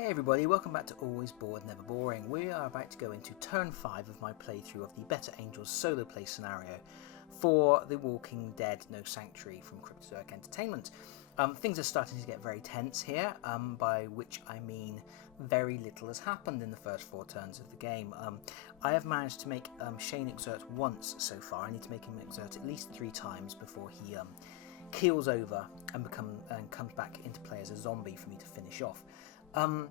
Hey everybody, welcome back to Always Bored Never Boring. We are about to go into turn 5 of my playthrough of the Better Angels solo play scenario for The Walking Dead No Sanctuary from Cryptozoic Entertainment. Things are starting to get very tense here, by which I mean very little has happened in the first 4 turns of the game. I have managed to make Shane exert once so far. I need to make him exert at least 3 times before he keels over and comes back into play as a zombie for me to finish off. And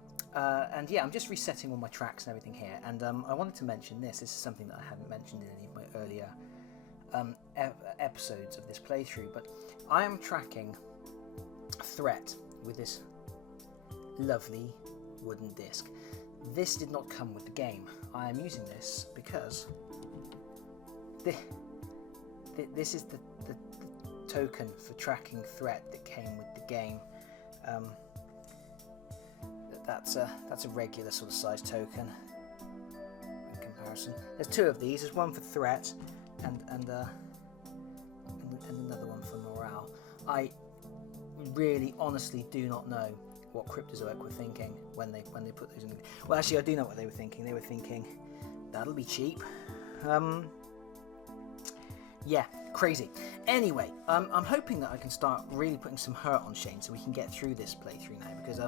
yeah, I'm just resetting all my tracks and everything here, and I wanted to mention this. This is something that I hadn't mentioned in any of my earlier episodes of this playthrough, but I am tracking threat with this lovely wooden disc. This did not come with the game. I am using this because this is the token for tracking threat that came with the game. That's a regular sort of size token in comparison. There's 2 of these. There's one for threat and another one for morale. I really honestly do not know what Cryptozoic were thinking when they put those in. Well, actually I do know what they were thinking. They were thinking that'll be cheap. Yeah, crazy. Anyway, I'm hoping that I can start really putting some hurt on Shane so we can get through this playthrough now, because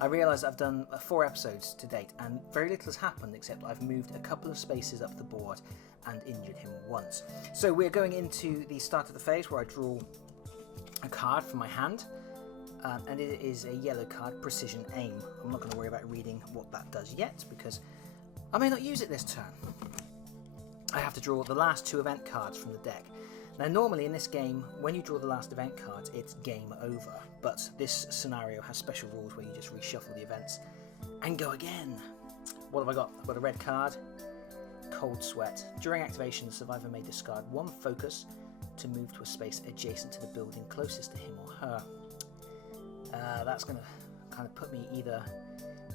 I realise I've done 4 episodes to date and very little has happened except I've moved a couple of spaces up the board and injured him once. So we're going into the start of the phase where I draw a card from my hand, and it is a yellow card, Precision Aim. I'm not going to worry about reading what that does yet because I may not use it this turn. I have to draw the last 2 event cards from the deck. Now normally in this game, when you draw the last event cards, it's game over, but this scenario has special rules where you just reshuffle the events and go again. What have I got? I've got a red card, Cold Sweat. During activation, the survivor may discard 1 focus to move to a space adjacent to the building closest to him or her. That's going to kind of put me either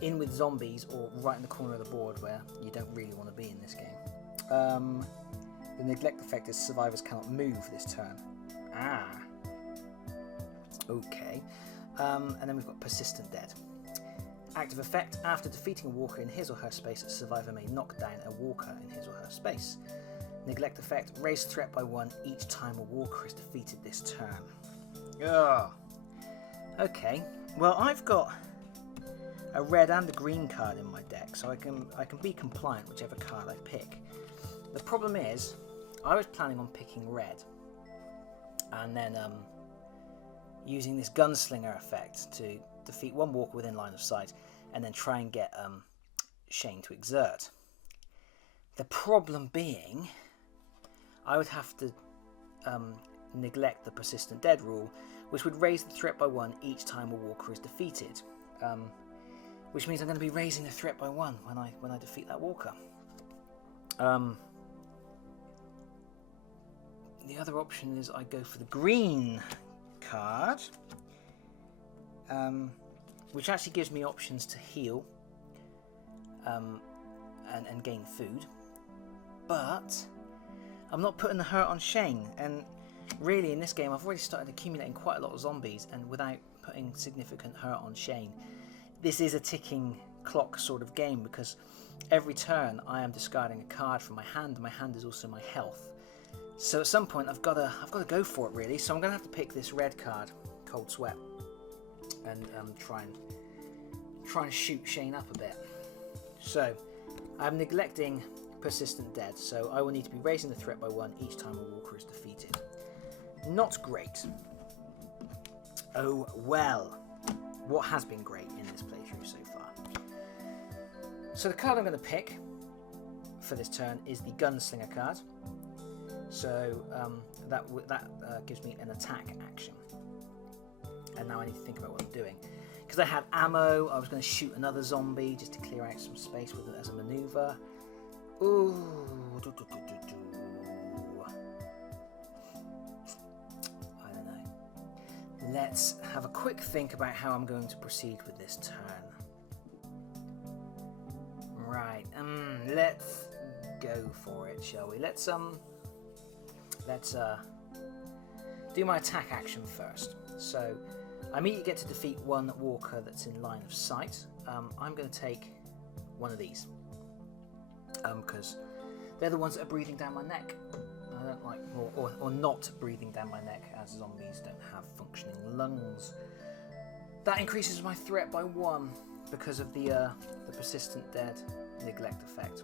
in with zombies or right in the corner of the board where you don't really want to be in this game. The neglect effect is survivors cannot move this turn. Okay. And then we've got Persistent Dead. Active effect: after defeating a walker in his or her space, a survivor may knock down a walker in his or her space. Neglect effect: raise threat by 1 each time a walker is defeated this turn. Ugh. Okay. Well, I've got a red and a green card in my deck, so I can be compliant whichever card I pick. The problem is, I was planning on picking red, and then using this gunslinger effect to defeat 1 walker within line of sight, and then try and get Shane to exert. The problem being, I would have to neglect the Persistent Dead rule, which would raise the threat by 1 each time a walker is defeated. Which means I'm going to be raising the threat by 1 when I defeat that walker. The other option is I go for the green card, which actually gives me options to heal and gain food, but I'm not putting the hurt on Shane, and really in this game I've already started accumulating quite a lot of zombies, and without putting significant hurt on Shane. This is a ticking clock sort of game, because every turn I am discarding a card from my hand, and my hand is also my health. So at some point I've got to go for it really. So I'm going to have to pick this red card, Cold Sweat, and try and shoot Shane up a bit. So I'm neglecting Persistent Dead, so I will need to be raising the threat by 1 each time a walker is defeated. Not great. Oh well. What has been great in this playthrough so far? So the card I'm going to pick for this turn is the Gunslinger card. So that gives me an attack action. And now I need to think about what I'm doing. Because I had ammo, I was going to shoot another zombie just to clear out some space with it as a maneuver. Ooh. I don't know. Let's have a quick think about how I'm going to proceed with this turn. Right, let's go for it, shall we? Let's do my attack action first. So I immediately get to defeat one walker that's in line of sight. I'm going to take one of these because they're the ones that are breathing down my neck. I don't like, or not breathing down my neck, as zombies don't have functioning lungs. That increases my threat by 1 because of the persistent dead neglect effect.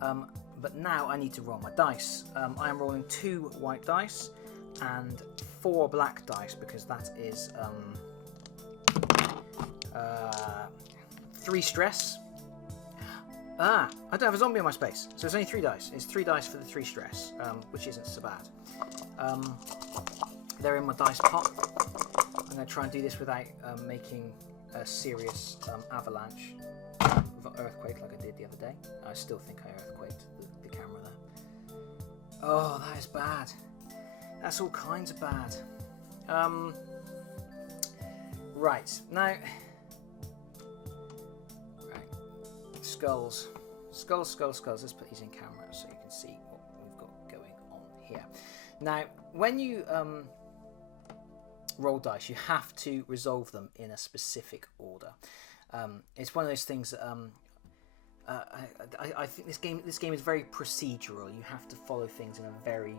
But now I need to roll my dice. I am rolling 2 white dice and 4 black dice because that is 3 stress. I don't have a zombie on my space, so it's only 3 dice. It's 3 dice for the 3 stress, which isn't so bad. They're in my dice pot. I'm going to try and do this without making a serious avalanche of earthquake like I did the other day. I still think I earthquaked the camera there. Oh, that is bad. That's all kinds of bad. Right, now... Skulls. Skulls. Let's put these in camera so you can see what we've got going on here. Now, when you roll dice, you have to resolve them in a specific order. It's one of those things that I think this game is very procedural. You have to follow things in a very,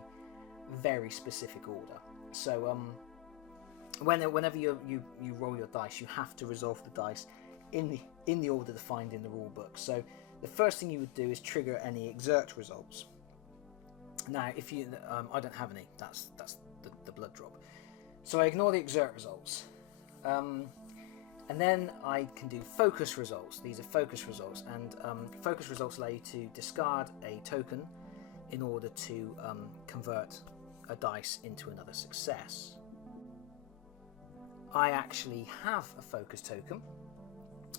very specific order. So whenever you roll your dice, you have to resolve the dice in the order defined in the rule book. So the first thing you would do is trigger any exert results. Now, if you, I don't have any. That's the blood drop. So I ignore the exert results, and then I can do focus results. These are focus results, and focus results allow you to discard a token in order to convert a dice into another success. I actually have a focus token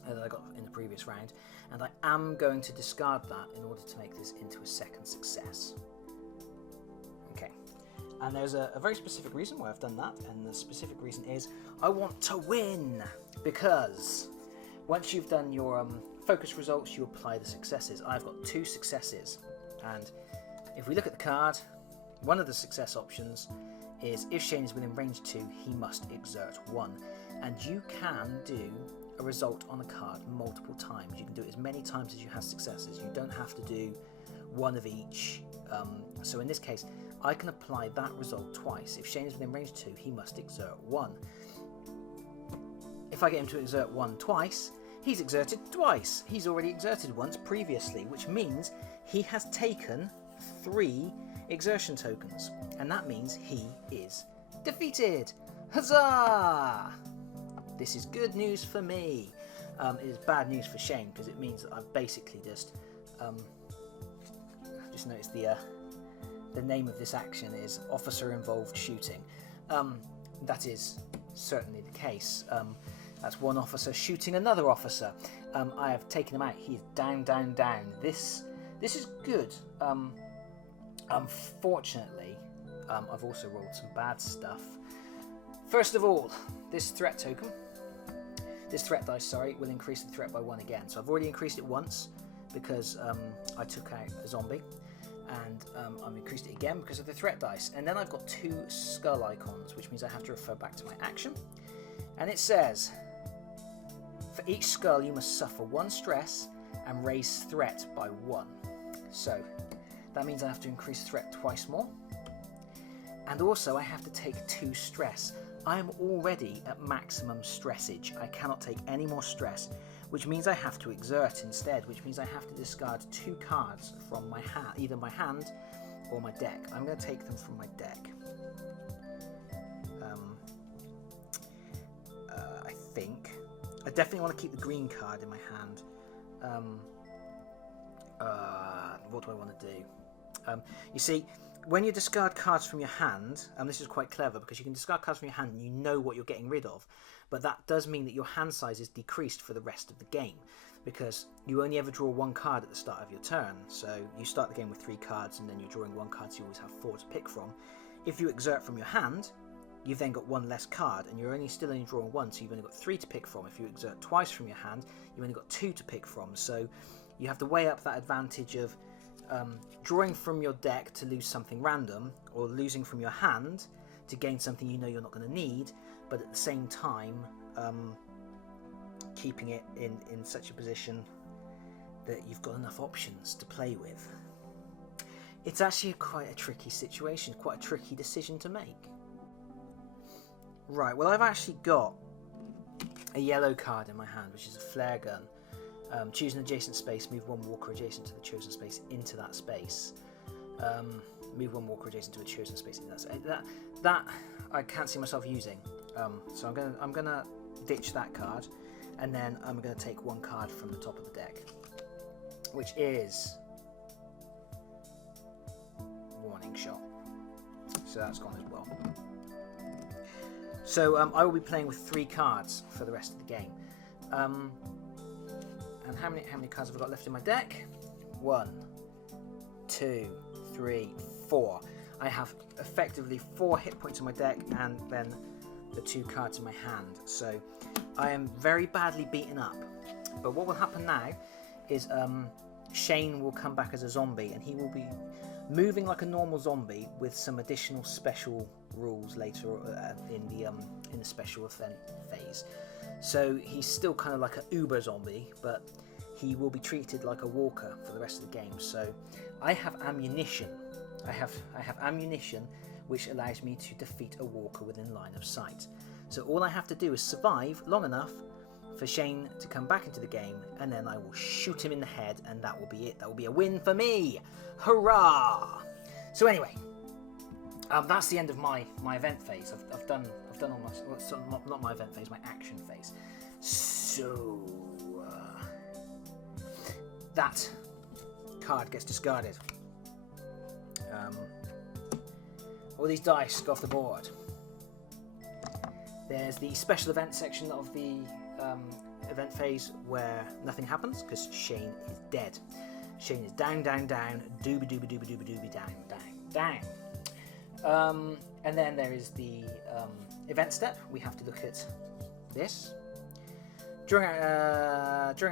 that I got in the previous round, and I am going to discard that in order to make this into a second success. Okay, and there's a very specific reason why I've done that, and the specific reason is I want to win, because once you've done your focus results, you apply the successes. I've got 2 successes, and if we look at the card, one of the success options is if Shane is within range 2, he must exert 1, and you can do a result on a card multiple times. You can do it as many times as you have successes. You don't have to do one of each. So in this case, I can apply that result twice. If Shane is within range 2, he must exert 1. If I get him to exert 1 twice, he's exerted twice. He's already exerted once previously, which means he has taken 3 exertion tokens, and that means he is defeated. Huzzah! This is good news for me. It is bad news for Shane because it means that I've basically just noticed the name of this action is Officer Involved Shooting. That is certainly the case. That's one officer shooting another officer. I have taken him out. He is down. This is good. Unfortunately, I've also rolled some bad stuff. First of all, this threat dice, will increase the threat by 1 again. So I've already increased it once because I took out a zombie, and I've increased it again because of the threat dice. And then I've got 2 skull icons, which means I have to refer back to my action. And it says, for each skull you must suffer 1 stress and raise threat by 1. So that means I have to increase threat twice more. And also I have to take 2 stress. I am already at maximum stressage. I cannot take any more stress, which means I have to exert instead, which means I have to discard 2 cards from my hand, either my hand or my deck. I'm going to take them from my deck. I think. I definitely want to keep the green card in my hand. What do I want to do? You see, when you discard cards from your hand, and this is quite clever because you can discard cards from your hand and you know what you're getting rid of, but that does mean that your hand size is decreased for the rest of the game because you only ever draw 1 card at the start of your turn. So you start the game with 3 cards and then you're drawing 1 card, so you always have 4 to pick from. If you exert from your hand, you've then got 1 less card and you're still only drawing 1, so you've only got 3 to pick from. If you exert twice from your hand, you've only got 2 to pick from. So you have to weigh up that advantage of drawing from your deck to lose something random, or losing from your hand to gain something you know you're not going to need, but at the same time keeping it in such a position that you've got enough options to play with. It's actually quite a tricky situation, quite a tricky decision to make. Right, well, I've actually got a yellow card in my hand, which is a flare gun. Choose an adjacent space, move one walker adjacent to the chosen space into that space. Move one walker adjacent to a chosen space into that space. That I can't see myself using. So I'm gonna ditch that card, and then I'm gonna take one card from the top of the deck, which is Warning Shot. So that's gone as well. So I will be playing with 3 cards for the rest of the game. And how many cards have I got left in my deck? 1, 2, 3, 4. I have effectively 4 hit points in my deck, and then the 2 cards in my hand. So I am very badly beaten up. But what will happen now is Shane will come back as a zombie, and he will be moving like a normal zombie with some additional special rules later in the special event phase. So he's still kind of like an uber zombie, but he will be treated like a walker for the rest of the game. So I have ammunition. I have ammunition which allows me to defeat a walker within line of sight. So all I have to do is survive long enough for Shane to come back into the game, and then I will shoot him in the head, and that will be it. That will be a win for me. Hurrah! So anyway, that's the end of my event phase. I've done all my, well, not my event phase, my action phase. So that card gets discarded. All these dice go off the board. There's the special event section of the event phase where nothing happens because Shane is dead. Shane is down, down, down, dooby dooby dooby dooby dooby, down, down, down. And then there is the event step. We have to look at this. During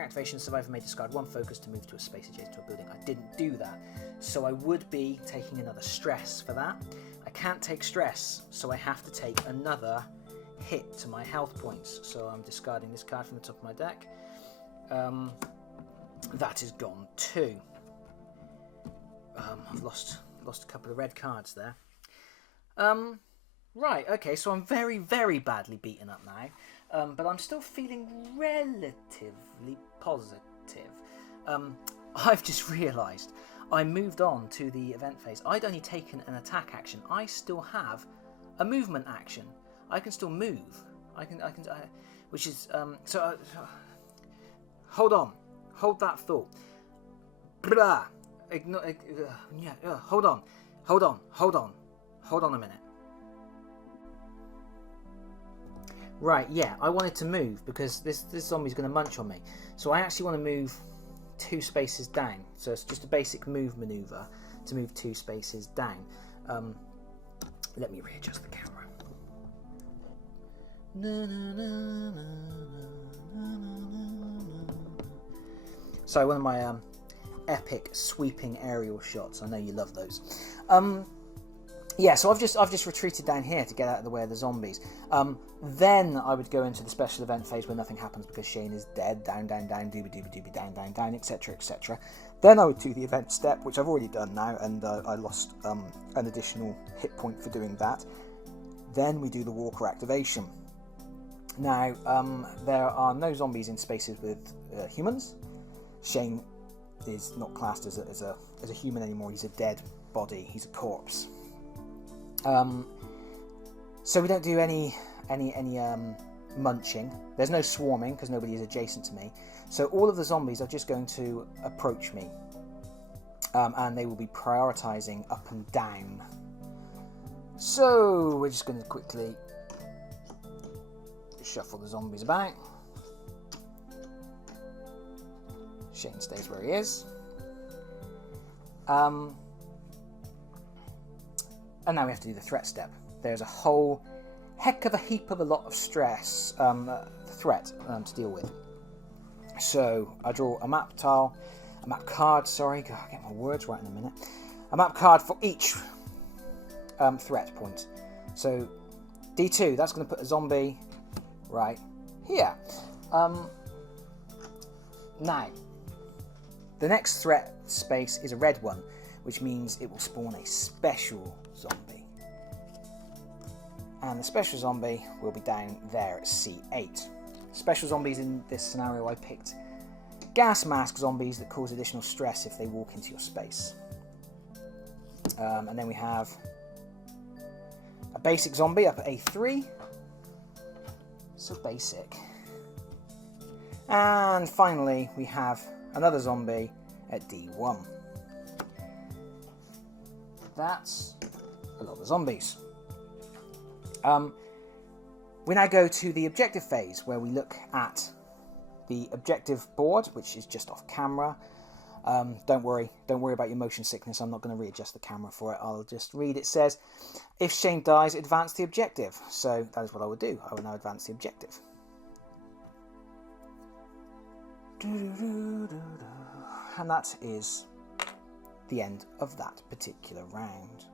activation, survivor may discard 1 focus to move to a space adjacent to a building. I didn't do that, so I would be taking another stress for that. I can't take stress, so I have to take another hit to my health points. So I'm discarding this card from the top of my deck. That is gone too. I've lost a couple of red cards there. Right, okay, so I'm very, very badly beaten up now, but I'm still feeling relatively positive. I've just realised I moved on to the event phase. I'd only taken an attack action. I still have a movement action. I can still move. Which is hold on, hold that thought. Blah. Hold on a minute. Right, yeah, I wanted to move because this zombie's going to munch on me. So I actually want to move 2 spaces down. So it's just a basic move maneuver to move 2 spaces down. Let me readjust the camera. So one of my epic sweeping aerial shots. I know you love those. Yeah, so I've just retreated down here to get out of the way of the zombies. Then I would go into the special event phase where nothing happens because Shane is dead. Down, down, down, doobie, doobie, doobie, down, down, down, etc., etc. Then I would do the event step, which I've already done now, and I lost an additional hit point for doing that. Then we do the walker activation. Now, there are no zombies in spaces with humans. Shane is not classed as a human anymore. He's a dead body. He's a corpse. So we don't do any munching. There's no swarming because nobody is adjacent to me. So all of the zombies are just going to approach me, and they will be prioritizing up and down. So we're just going to quickly shuffle the zombies about. Shane stays where he is. And now we have to do the threat step. There's a whole heck of a heap of a lot of stress, threat to deal with. So I draw a map card, sorry, I'll get my words right in a minute. A map card for each threat point. So D2, that's going to put a zombie right here. Now, the next threat space is a red one, which means it will spawn a special zombie. And the special zombie will be down there at C8. Special zombies in this scenario, I picked gas mask zombies that cause additional stress if they walk into your space. And then we have a basic zombie up at A3. So basic. And finally, we have another zombie at D1. That's a lot of zombies. We now go to the objective phase, where we look at the objective board, which is just off camera. Don't worry about your motion sickness. I'm not going to readjust the camera for it. I'll just read. It says, if Shane dies, advance the objective. So that is what I would do. I will now advance the objective. And that is the end of that particular round.